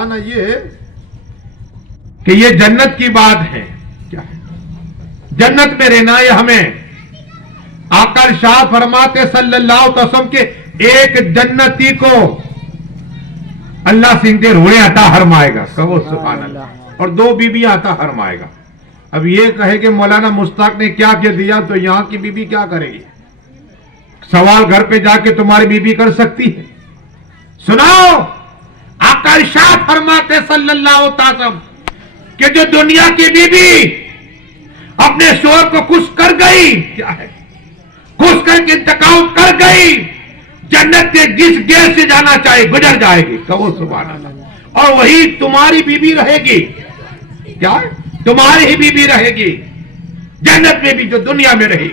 بتانا یہ ہے کہ یہ جنت کی بات ہے. کیا ہے جنت میں رہنا ہے ہمیں. آقا ارشاد فرماتے صلی اللہ علیہ وسلم کے ایک جنتی کو اللہ سنگتے روڑے عطا فرمائے گا. کہو سبحان اللہ. اور 2 بیویاں عطا فرمائے گا. اب یہ کہے کہ مولانا مشتاق نے کیا کیا دیا تو یہاں کی بیوی کیا کرے گی؟ سوال گھر پہ جا کے تمہاری بیوی کر سکتی ہے؟ سناؤ. آقا ارشاد فرماتے صلی اللہ علیہ وسلم کہ جو دنیا کی بیوی اپنے شوہر کو خوش کر گئی، کیا ہے خوش کر کے انتقال کر گئی، جنت کے جس گیٹ سے جانا چاہے گزر جائے گی. کہو سبحان اللہ. اور وہی تمہاری بیوی رہے گی. کیا ہے تمہاری ہی بیوی رہے گی جنت میں بھی جو دنیا میں رہی.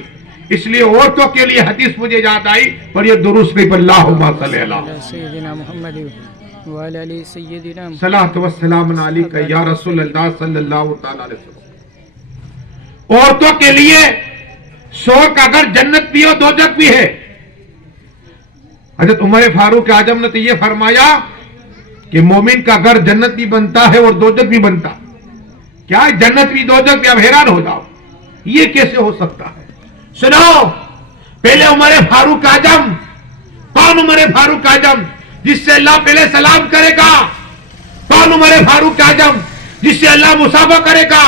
اس لیے عورتوں کے لیے حدیث مجھے یاد آئی پر یہ درست نہیں. اللہم صلی علی سیدنا محمد وعلی آلہ سیدنا صلاۃ والسلام علیک یا رسول اللہ صلی اللہ تعالی علیہ وسلم. عورتوں کے لیے شوہر کا گھر جنت بھی اور دوزخ بھی ہے. حضرت عمر فاروق اعظم نے تو یہ فرمایا کہ مومن کا گھر جنت بھی بنتا ہے اور دوزخ بھی بنتا. کیا ہے جنت بھی دوزخ بھی؟ اب حیران ہو جاؤ یہ کیسے ہو سکتا ہے. سنو پہلے عمر فاروق اعظم. کون عمر فاروق اعظم؟ جس سے اللہ پہلے سلام کرے گا. کون عمر فاروق اعظم؟ جس سے اللہ مصافحہ کرے گا.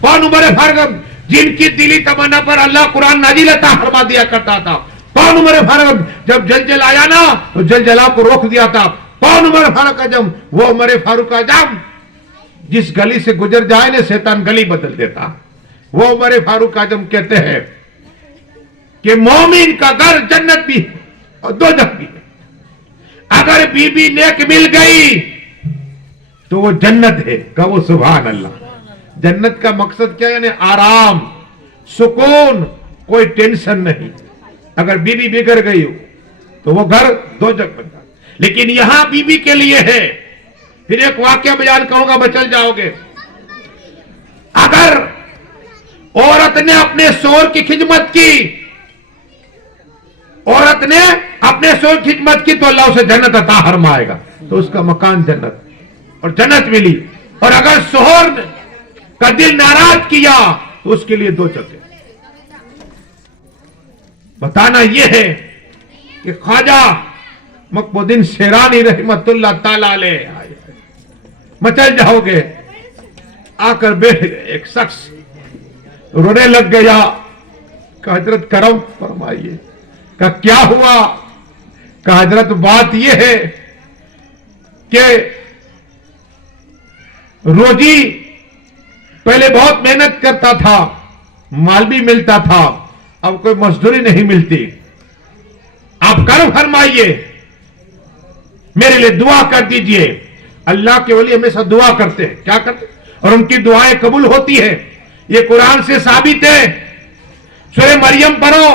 کون عمر فاروق؟ جن کی دلی تمنا پر اللہ قرآن نازل عطا فرما دیا کرتا تھا. کون عمر فاروق؟ جب زلزلہ آیا نا تو زلزلہ کو روک دیا تھا. کون عمر فاروق اعظم؟ وہ عمر فاروق اعظم جس گلی سے گزر جائے نا شیطان گلی بدل دیتا. وہ عمر فاروق اعظم کہتے ہیں کہ مومن کا گھر جنت بھی ہے اور دوزخ بھی ہے. اگر بیوی نیک مل گئی تو وہ جنت ہے. کہو سبحان اللہ. جنت کا مقصد کیا؟ یعنی آرام، سکون، کوئی ٹینشن نہیں. اگر بیوی بگڑ گئی ہو تو وہ گھر دوزخ بن جاتا. لیکن یہاں بیوی کے لیے ہے. پھر ایک واقعہ بیان کروں گا بچل جاؤ گے. اگر عورت نے اپنے شوہر کی خدمت کی، عورت نے اپنے شوہر کی خدمت کی تو اللہ اسے جنت عطا فرمائے گا. تو اس کا مکان جنت اور جنت ملی. اور اگر شوہر کا دل ناراض کیا تو اس کے لیے دوزخ ہے. بتانا یہ ہے کہ خواجہ مقبودین شیرانی رحمت اللہ تعالی علیہ مچل جاؤ گے. آ کر بیٹھ گئے. ایک شخص رونے لگ گیا کہ حضرت کرم فرمائیے. کہ کیا ہوا؟ کہ حضرت بات یہ ہے کہ روزی پہلے بہت محنت کرتا تھا، مال بھی ملتا تھا، اب کوئی مزدوری نہیں ملتی. آپ کرم فرمائیے، میرے لیے دعا کر دیجئے. اللہ کے ولی ہمیشہ دعا کرتے ہیں. کیا کرتے؟ اور ان کی دعائیں قبول ہوتی ہے. یہ قرآن سے ثابت ہے. سورہ مریم پڑھو.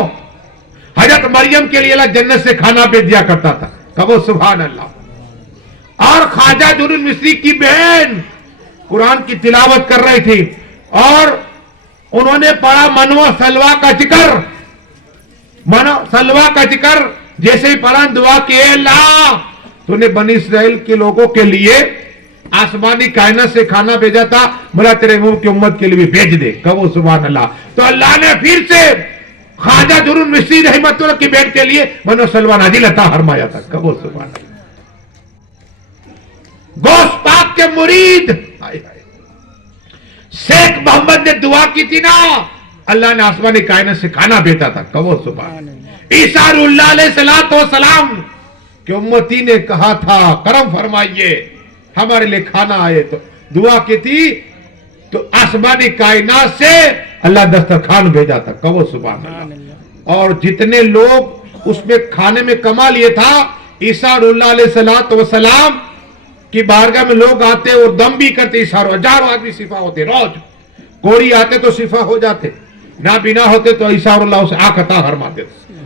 حضرت مریم کے لیے اللہ جنت سے کھانا بھیج دیا کرتا تھا. کہو سبحان اللہ. اور خواجہ درر مصری کی بہن قرآن کی تلاوت کر رہی تھی اور انہوں نے پڑھا منو سلوا کا ذکر. منو سلوا کا ذکر جیسے ہی پڑھا دعا کی، اے اللہ تو نے بنی اسرائیل کے لوگوں کے لیے آسمانی کائنات سے کھانا بھیجا تھا، بولا تیرے منہ کی امت کے لیے بھی بھیج دے. کہو سبحان اللہ. تو اللہ نے پھر سے خواجہ درر مصری رحمت اللہ کی بیٹھ کے لیے منو سلوا نازل عطا فرمایا تھا. کہو سبحان اللہ. غوث پاک کے مرید شیخ محمد نے دعا کی تھی نا، اللہ نے آسمانی کائنات سے کھانا بھیجا تھا. کہو سبحان اللہ. عیسیٰ اللہ علیہ السلام کہ امتی نے کہا تھا کرم فرمائیے ہمارے لیے کھانا آئے، تو دعا کی تھی تو آسمانی کائنات سے اللہ دسترخوان بھیجا تھا. کہو سبحان اللہ. اور جتنے لوگ اس میں کھانے میں کمال یہ تھا، عیسیٰ اللہ علیہ السلام کی بارگاہ میں لوگ آتے اور دم بھی کرتے. ہزاروں آدمی شفا ہوتے. روز کوڑی آتے تو شفا ہو جاتے، نابینا ہوتے تو عیسیٰ اللہ سے آنکھ عطا فرماتے.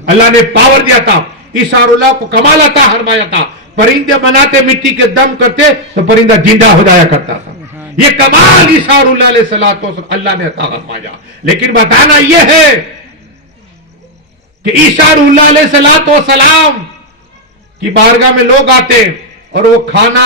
اللہ نے پاور دیا تھا. عیسیٰ اللہ کو کمال عطا فرمایا تھا. پرندے بناتے، مٹی کے دم کرتے تو پرندہ زندہ ہو جایا کرتا تھا. یہ کمال عیسیٰ اللہ علیہ السلام اللہ نے عطا فرمایا. لیکن بتانا یہ ہے کہ عیسیٰ اللہ علیہ السلام کی بارگاہ میں لوگ آتے اور وہ کھانا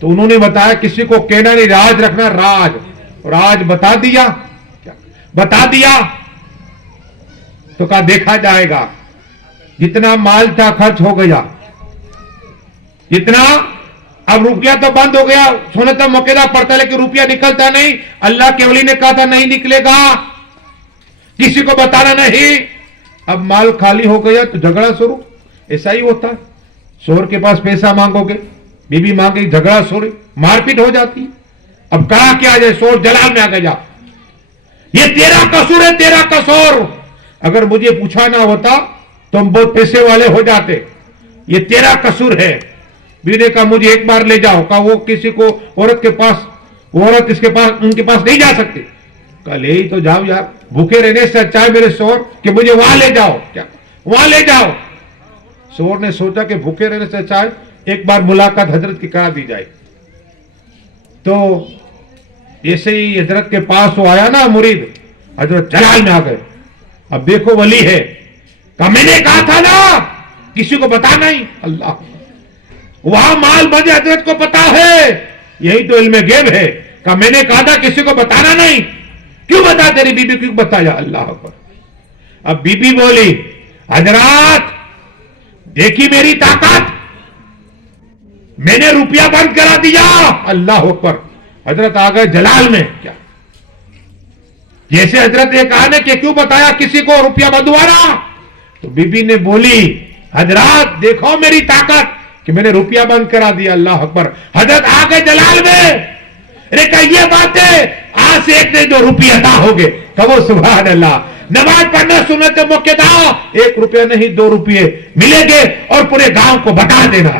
تو انہوں نے بتایا کسی کو کہنا نہیں، راج رکھنا، راج، اور آج بتا دیا، بتا دیا تو کہا دیکھا جائے گا، جتنا مال تھا خرچ ہو گیا، جتنا، اب روپیہ تو بند ہو گیا، سونا تو موقع پڑتا لیکن روپیہ نکلتا نہیں، اللہ کے ولی نے کہا تھا نہیں نکلے گا، کسی کو بتانا نہیں، اب مال خالی ہو گیا تو جھگڑا شروع، ایسا ہی ہوتا ہے، شوہر کے پاس پیسہ مانگو گے، بیوی مانگے، جھگڑا شروع، مار پیٹ ہو جاتی، اب کہا کیا جائے، شوہر جلال میں آ گیا، یہ تیرا قصور ہے، تیرا قصور، اگر مجھے پوچھا نہ ہوتا تو ہم بہت پیسے والے ہو جاتے، یہ تیرا قصور ہے۔ بیوی نے کہا مجھے ایک بار لے جاؤ، کہا وہ کسی کو عورت کے پاس، عورت اس کے پاس، ان کے پاس نہیں جا سکتی، کہا لے ہی تو جاؤ یار، بھوکے رہنے سے اچھا ہے میرے شوہر کہ مجھے وہاں لے جاؤ، کیا وہاں لے جاؤ۔ شوہر نے سوچا کہ بھوکے رہنے سے اچھا ہے ایک بار ملاقات حضرت کی کرا دی جائے، تو ایسے ہی حضرت کے پاس وہ آیا نا مرید، حضرت جلال میں آ گئے، اب دیکھو ولی ہے، کہا میں نے کہا تھا نا کسی کو بتانا ہی، اللہ، وہاں مال مجھے حضرت کو پتا ہے، یہی تو علم غیب ہے، کہا میں نے کہا تھا کسی کو بتانا نہیں، کیوں بتا، تیری بی بی کیوں بتایا، اللہ اکبر۔ اب بی بی بولی حضرات دیکھی میری طاقت، میں نے روپیہ بند کرا دیا، اللہ اکبر۔ حضرت آ گئے جلال میں، کیا جیسے حضرت نے کہا نا کہ کیوں بتایا کسی کو روپیہ بدوارا، تو بی بی نے بولی حضرات دیکھو میری طاقت کہ میں نے روپیہ بند کرا دیا، اللہ اکبر۔ حضرت آ گئے جلال میں، نے کہا یہ بات ہے، آج سے ایک دن 2 روپیہ عطا ہوگے، کہو سبحان اللہ۔ نماز پڑھنا سنت موقع، 1 روپیہ نہیں 2 روپیے ملیں گے اور پورے گاؤں کو بتا دینا،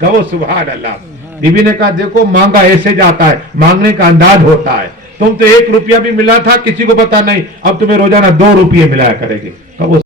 کہو سبحان اللہ۔ بی بی نے کہا دیکھو مانگا ایسے جاتا ہے، مانگنے کا انداز ہوتا ہے، تم تو 1 روپیہ بھی ملا تھا کسی کو پتا نہیں، اب تمہیں روزانہ 2 روپیے ملایا کرے گی، کہو